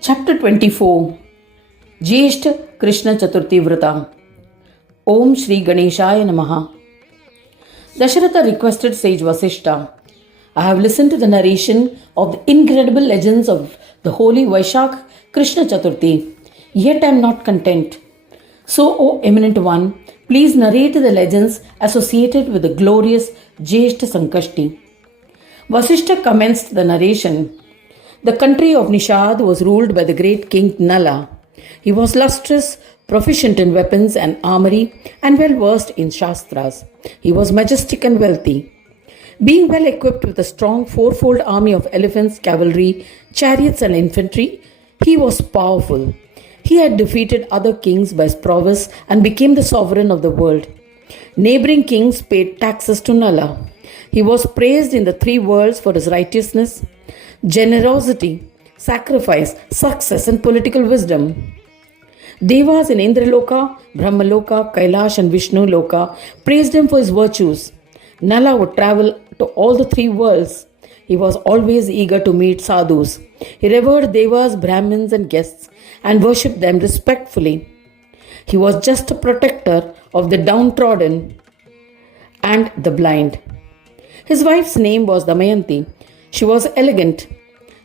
Chapter 24 Jyesth Krishna Chaturthi Vrata. Om Shri Ganeshaya Namaha. Dasharatha requested sage Vasishtha, I have listened to the narration of the incredible legends of the holy Vaishakh Krishna Chaturthi, yet I am not content. So, O eminent one, please narrate the legends associated with the glorious Jyeshtha Sankashti. Vasishtha commenced the narration. The country of Nishad was ruled by the great king Nala. He was lustrous, proficient in weapons and armory, and well versed in Shastras. He was majestic and wealthy. Being well equipped with a strong fourfold army of elephants, cavalry, chariots, and infantry, he was powerful. He had defeated other kings by his prowess and became the sovereign of the world. Neighboring kings paid taxes to Nala. He was praised in the three worlds for his righteousness, generosity, sacrifice, success, and political wisdom. Devas in Indraloka, Brahmaloka, Kailash, and Vishnu Loka praised him for his virtues. Nala would travel to all the three worlds. He was always eager to meet sadhus. He revered devas, brahmins, and guests and worshipped them respectfully. He was just a protector of the downtrodden and the blind. His wife's name was Damayanti. She was elegant,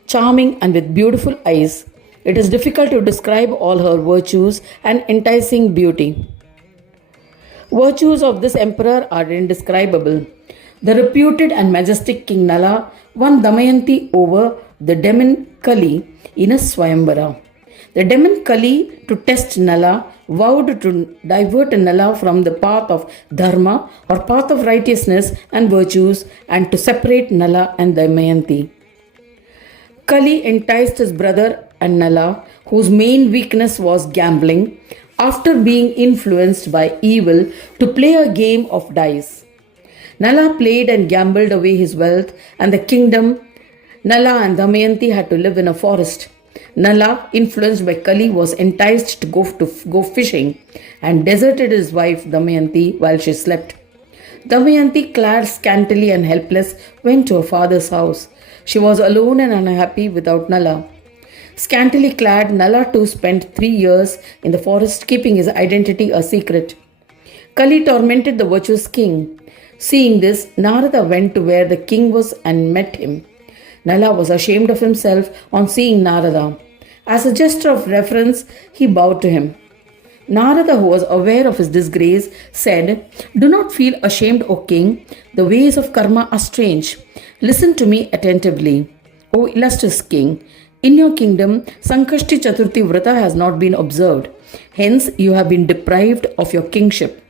charming, and with beautiful eyes. It is difficult to describe all her virtues and enticing beauty. Virtues of this emperor are indescribable. The reputed and majestic King Nala won Damayanti over the demon Kali in a Swayamvara. The demon Kali, to test Nala, vowed to divert Nala from the path of dharma or path of righteousness and virtues and to separate Nala and Damayanti. Kali enticed his brother and Nala, whose main weakness was gambling, after being influenced by evil, to play a game of dice. Nala played and gambled away his wealth and the kingdom. Nala and Damayanti had to live in a forest. Nala, influenced by Kali, was enticed to go fishing and deserted his wife Damayanti while she slept. Damayanti, clad scantily and helpless, went to her father's house. She was alone and unhappy without Nala. Scantily clad, Nala too spent 3 years in the forest, keeping his identity a secret. Kali tormented the virtuous king. Seeing this, Narada went to where the king was and met him. Nala was ashamed of himself on seeing Narada. As a gesture of reverence, he bowed to him. Narada, who was aware of his disgrace, said, Do not feel ashamed, O king. The ways of karma are strange. Listen to me attentively. O illustrious king, in your kingdom, Sankashti Chaturthi Vrata has not been observed. Hence, you have been deprived of your kingship.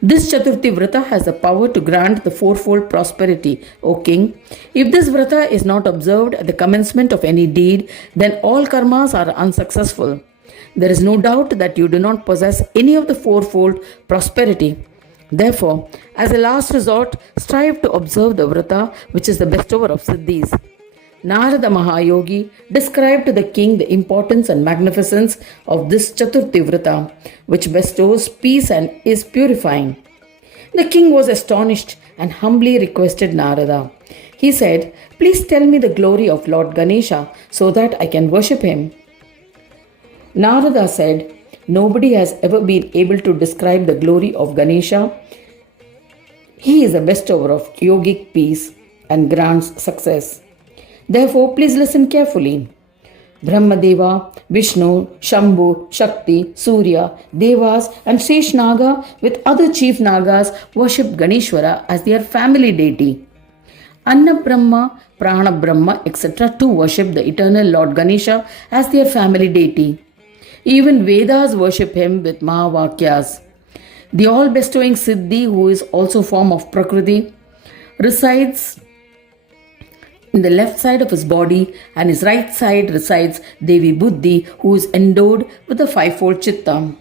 This Chaturthi Vrata has the power to grant the fourfold prosperity, O king. If this Vrata is not observed at the commencement of any deed, then all karmas are unsuccessful. There is no doubt that you do not possess any of the fourfold prosperity. Therefore, as a last resort, strive to observe the Vrata, which is the bestower of Siddhis. Narada Mahayogi described to the king the importance and magnificence of this Chaturthi Vrata, which bestows peace and is purifying. The king was astonished and humbly requested Narada. He said, Please tell me the glory of Lord Ganesha so that I can worship him. Narada said, Nobody has ever been able to describe the glory of Ganesha. He is the bestower of yogic peace and grants success. Therefore, please listen carefully. Brahmadeva, Vishnu, Shambhu, Shakti, Surya, Devas, and Shesh Naga with other chief Nagas worship Ganeshwara as their family deity. Anna Brahma, Prana Brahma, etc. too worship the eternal Lord Ganesha as their family deity. Even Vedas worship him with Mahavakyas. The all-bestowing Siddhi, who is also form of Prakriti, resides in the left side of his body, and his right side resides Devi Buddhi, who is endowed with the fivefold Chitta.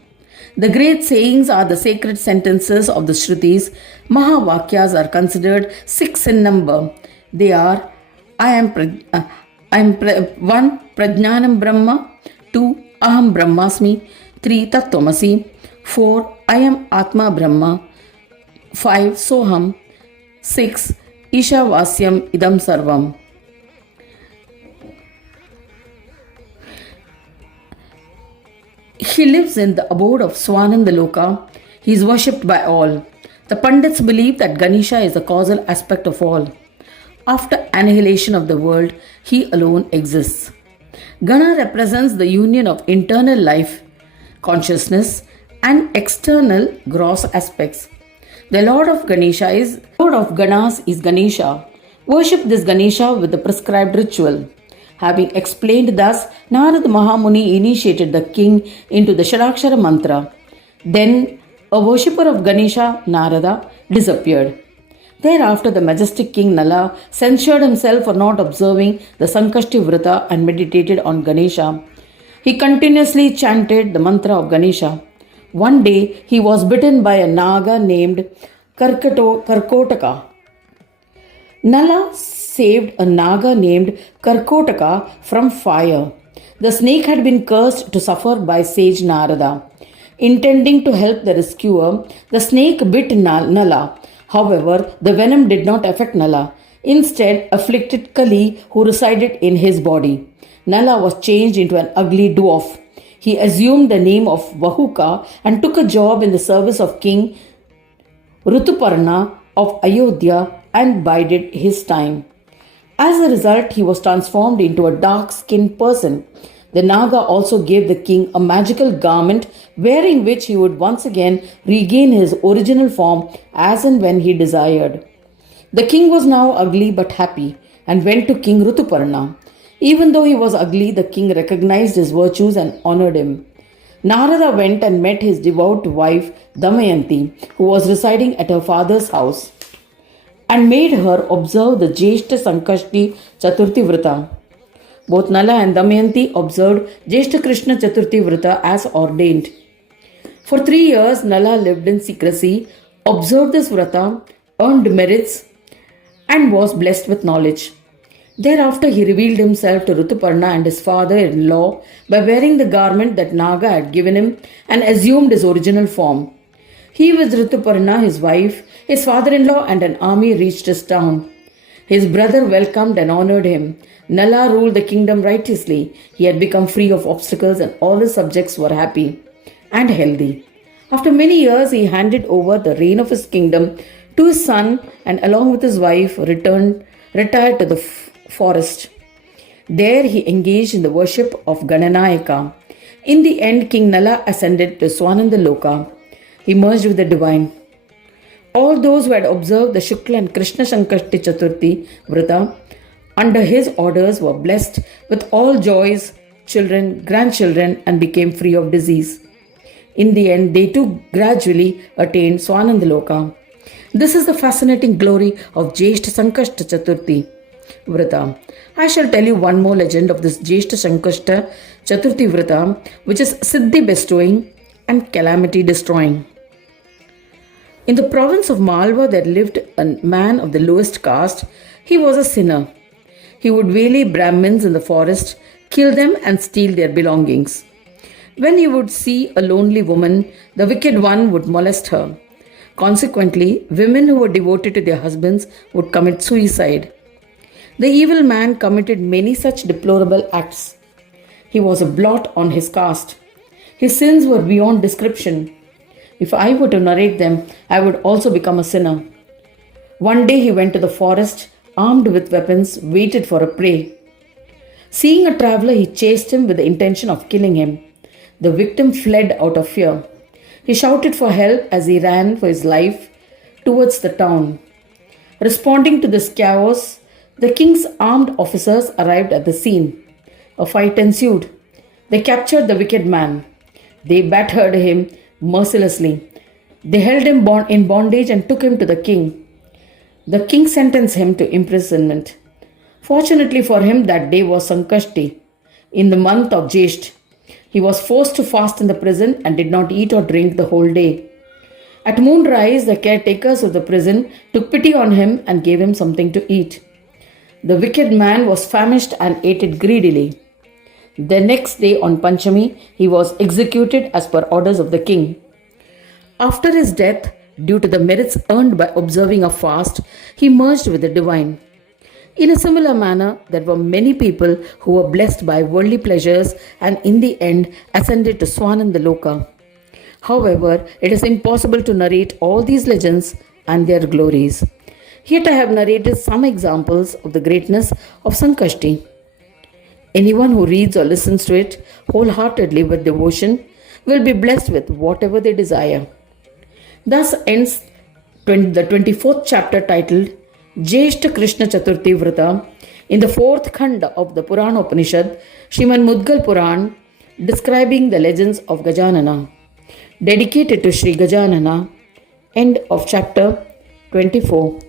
The great sayings are the sacred sentences of the Shrutis. Mahavakyas are considered 6 in number. They are, I am 1. Prajnanam Brahma. 2. Aham Brahmasmi. 3. Tattvamasi. 4. I am Atma Brahma. 5. Soham. 6. Isha Vasyam Idam Sarvam. He lives in the abode of Swananda Loka. He is worshipped by all. The Pandits believe that Ganesha is the causal aspect of all. After annihilation of the world, he alone exists. Gana represents the union of internal life, consciousness, and external gross aspects. The Lord of Ganas is Ganesha. Worship this Ganesha with the prescribed ritual. Having explained thus, Narad Mahamuni initiated the king into the Shadakshara mantra. Then a worshipper of Ganesha, Narada, disappeared. Thereafter, the majestic king Nala censured himself for not observing the Sankashti Vrata and meditated on Ganesha. He continuously chanted the mantra of Ganesha. One day, he was bitten by a naga named Karkotaka. Nala saved a naga named Karkotaka from fire. The snake had been cursed to suffer by sage Narada. Intending to help the rescuer, the snake bit Nala. However, the venom did not affect Nala. Instead, afflicted Kali, who resided in his body. Nala was changed into an ugly dwarf. He assumed the name of Vahuka and took a job in the service of King Rituparna of Ayodhya and bided his time. As a result, he was transformed into a dark-skinned person. The Naga also gave the king a magical garment wearing which he would once again regain his original form as and when he desired. The king was now ugly but happy and went to King Rituparna. Even though he was ugly, the king recognized his virtues and honored him. Narada went and met his devout wife Damayanti, who was residing at her father's house, and made her observe the Jyeshtha Chaturthi Vrata. Both Nala and Damayanti observed Jyesth Krishna Chaturthi Vrata as ordained. For 3 years, Nala lived in secrecy, observed this Vrata, earned merits, and was blessed with knowledge. Thereafter, he revealed himself to Rituparna and his father-in-law by wearing the garment that Naga had given him and assumed his original form. He, with Rituparna, his wife, his father-in-law, and an army reached his town. His brother welcomed and honored him. Nala ruled the kingdom righteously. He had become free of obstacles and all his subjects were happy and healthy. After many years, he handed over the reign of his kingdom to his son and along with his wife retired to the forest. There he engaged in the worship of Gananayaka. In the end, King Nala ascended to Swananda Loka. He merged with the divine. All those who had observed the Shukla and Krishna Sankashti Chaturthi Vrata under his orders were blessed with all joys, children, grandchildren, and became free of disease. In the end, they too gradually attained Swananda Loka. This is the fascinating glory of Jyeshtha Sankashta Chaturthi Vrata. I shall tell you one more legend of this Jyeshtha Sankashta Chaturthi Vrata, which is Siddhi bestowing and calamity destroying. In the province of Malwa, there lived a man of the lowest caste. He was a sinner. He would waylay Brahmins in the forest, kill them, and steal their belongings. When he would see a lonely woman, the wicked one would molest her. Consequently, women who were devoted to their husbands would commit suicide. The evil man committed many such deplorable acts. He was a blot on his caste. His sins were beyond description. If I were to narrate them, I would also become a sinner. One day he went to the forest, armed with weapons, waited for a prey. Seeing a traveler, he chased him with the intention of killing him. The victim fled out of fear. He shouted for help as he ran for his life towards the town. Responding to this chaos, the king's armed officers arrived at the scene. A fight ensued. They captured the wicked man. They battered him mercilessly. They held him in bondage and took him to the king. The king sentenced him to imprisonment. Fortunately for him, that day was Sankashti, in the month of Jyeshtha. He was forced to fast in the prison and did not eat or drink the whole day. At moonrise, the caretakers of the prison took pity on him and gave him something to eat. The wicked man was famished and ate it greedily. The next day on Panchami, he was executed as per orders of the king. After his death, Due to the merits earned by observing a fast, he merged with the divine. In a similar manner, there were many people who were blessed by worldly pleasures and in the end ascended to Swananda Loka. However, it is impossible to narrate all these legends and their glories. Yet I have narrated some examples of the greatness of Sankashti. Anyone who reads or listens to it wholeheartedly with devotion will be blessed with whatever they desire. Thus ends the 24th chapter titled Jyesth Krishna Chaturthi Vrata in the fourth khanda of the Purana Upanishad, Srimad Mudgal Puran, describing the legends of Gajanana. Dedicated to Sri Gajanana. End of chapter 24.